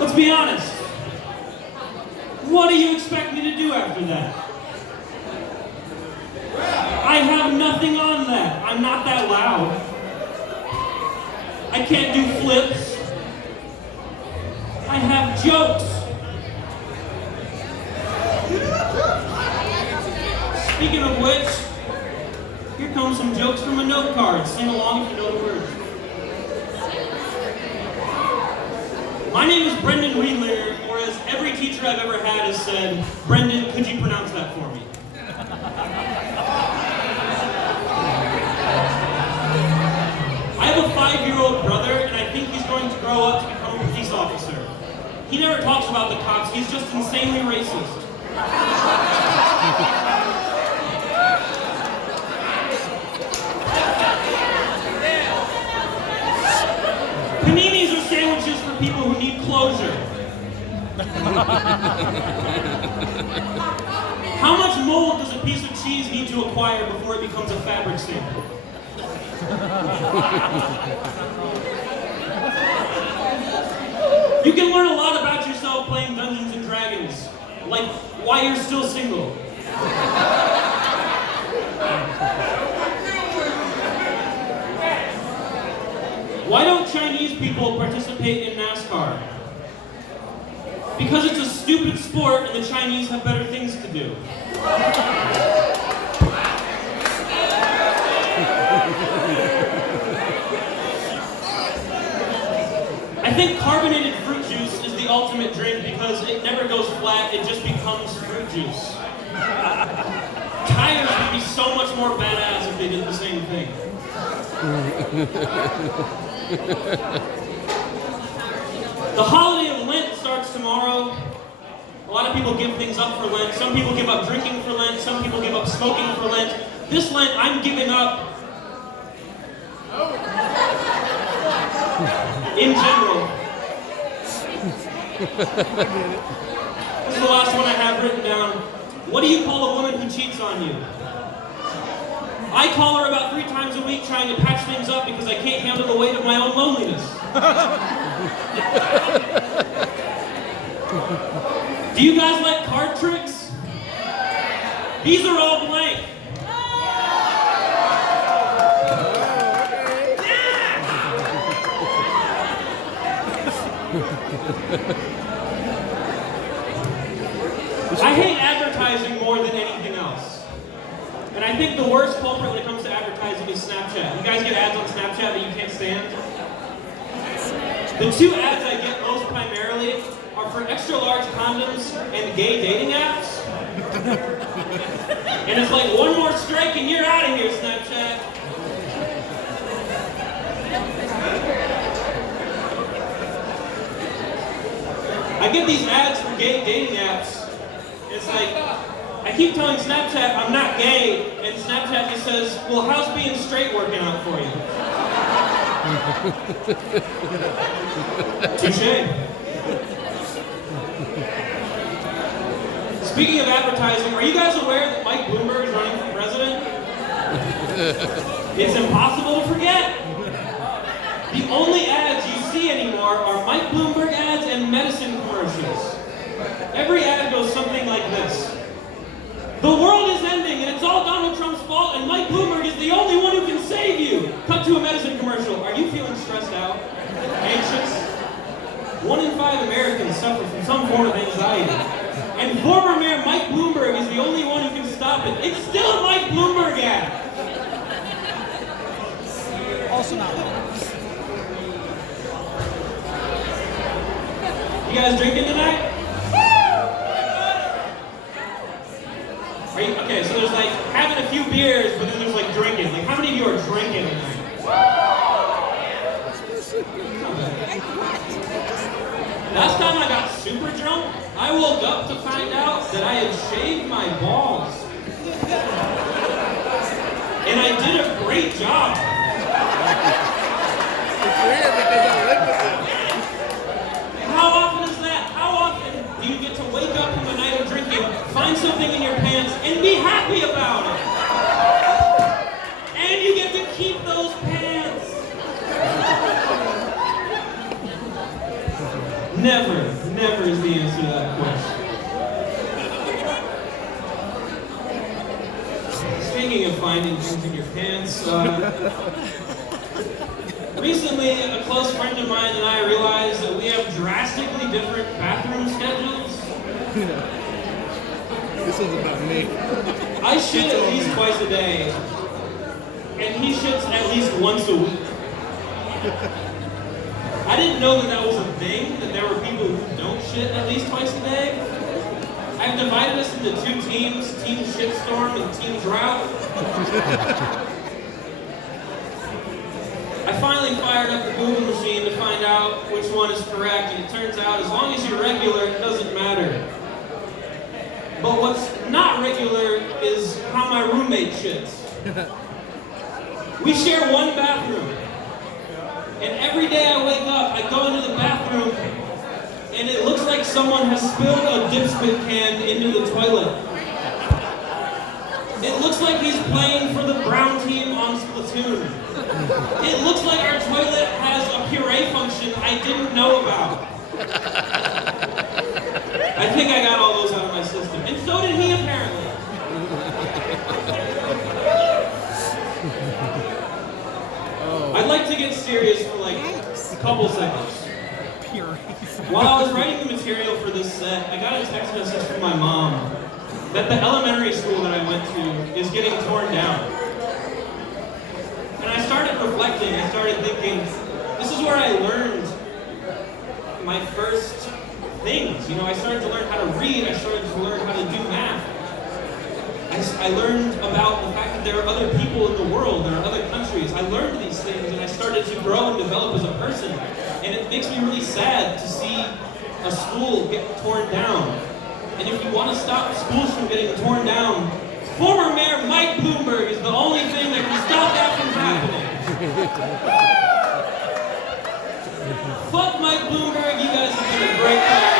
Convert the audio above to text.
Let's be honest. What do you expect me to do after that? I have nothing on that. I'm not that loud. I can't do flips. I have jokes. Speaking of which, here come some jokes from a note card. Sing along if you know the words. My name is Brenden Riedlinger, or as every teacher I've ever had has said, Brenden, could you pronounce that for me? I have a 5-year-old brother, and I think he's going to grow up to become a police officer. He never talks about the cops, he's just insanely racist. Paninis are sandwiches for people who need closure. How much mold does a piece of cheese need to acquire before it becomes a fabric sample? You can learn a lot about yourself playing Dungeons and Dragons, like why you're still single. Why don't Chinese people participate in NASCAR? Because it's a stupid sport and the Chinese have better things to do. I think carbonated fruit juice is the ultimate drink because it never goes flat, it just becomes fruit juice. Tires would be so much more badass if they did the same thing. The holiday of Lent starts tomorrow. A lot of people give things up for Lent. Some people give up drinking for Lent. Some people give up smoking for Lent. This Lent, I'm giving up in general. This is the last one I have written down. What do you call a woman who cheats on you? I call her about 3 times a week trying to patch things up because I can't handle the weight of my own loneliness. Do you guys like card tricks? These are all blank. I hate advertising more than anything else. And I think the worst culprit when it comes to advertising is Snapchat. You guys get ads on Snapchat that you can't stand? The 2 ads I get most primarily are for extra large condoms and gay dating apps. And it's like, one more strike and you're out of here, Snapchat. I get these ads for gay dating apps. It's like, I keep telling Snapchat I'm not gay, and Snapchat just says, well, how's being straight working out for you? Touché. Speaking of advertising, are you guys aware that Mike Bloomberg is running for president? It's impossible to forget. The only ads you see anymore are Mike Bloomberg ads and medicine commercials. Every ad goes something like this. The world is ending and it's all Donald Trump's fault and Mike Bloomberg is the only one who can save you. Cut to a medicine commercial. Are you feeling stressed out? Anxious? 1 in 5 Americans suffer from some form of anxiety. And former Mayor Mike Bloomberg is the only one who can stop it. It's still a Mike Bloomberg ad. Also not wrong. You guys drinking tonight? Are you, okay, so there's like having a few beers, but then there's like drinking. Like, how many of you are drinking tonight? Last time I got super drunk, I woke up to find out that I had shaved my balls. And I did a great job. How often is that? How often do you get to wake up from a night of drinking, find something in your pants, and be happy about it? And you get to keep those pants. Never is the answer to that question. Speaking of finding things in your pants, recently a close friend of mine and I realized that we have drastically different bathroom schedules. This one's about me. I shit at least twice a day, and he shits at least once a week. I didn't know that that was a thing, that there were people who don't shit at least twice a day. I've divided us into two teams, Team Shitstorm and Team Drought. I finally fired up the Google machine to find out which one is correct, and it turns out as long as you're regular, it doesn't matter. But what's not regular is how my roommate shits. We share one bathroom. And every day I wake up, I go into the bathroom, and it looks like someone has spilled a dipspit can into the toilet. It looks like he's playing for the brown team on Splatoon. It looks like our toilet has a puree function I didn't know about. I think I got all those out of my system. And so did he, apparently. I'd like to get serious for like a couple seconds. While I was writing the material for this set, I got a text message from my mom that the elementary school that I went to is getting torn down. And I started reflecting, I started thinking, this is where I learned my first things. You know, I started to learn how to read, I started to learn how to do math. I learned about the fact that there are other people in the world, there are other countries. I learned these things and I started to grow and develop as a person. And it makes me really sad to see a school get torn down. And if you want to stop schools from getting torn down, former Mayor Mike Bloomberg is the only thing that can stop that from happening. Fuck Mike Bloomberg, you guys have been a great time.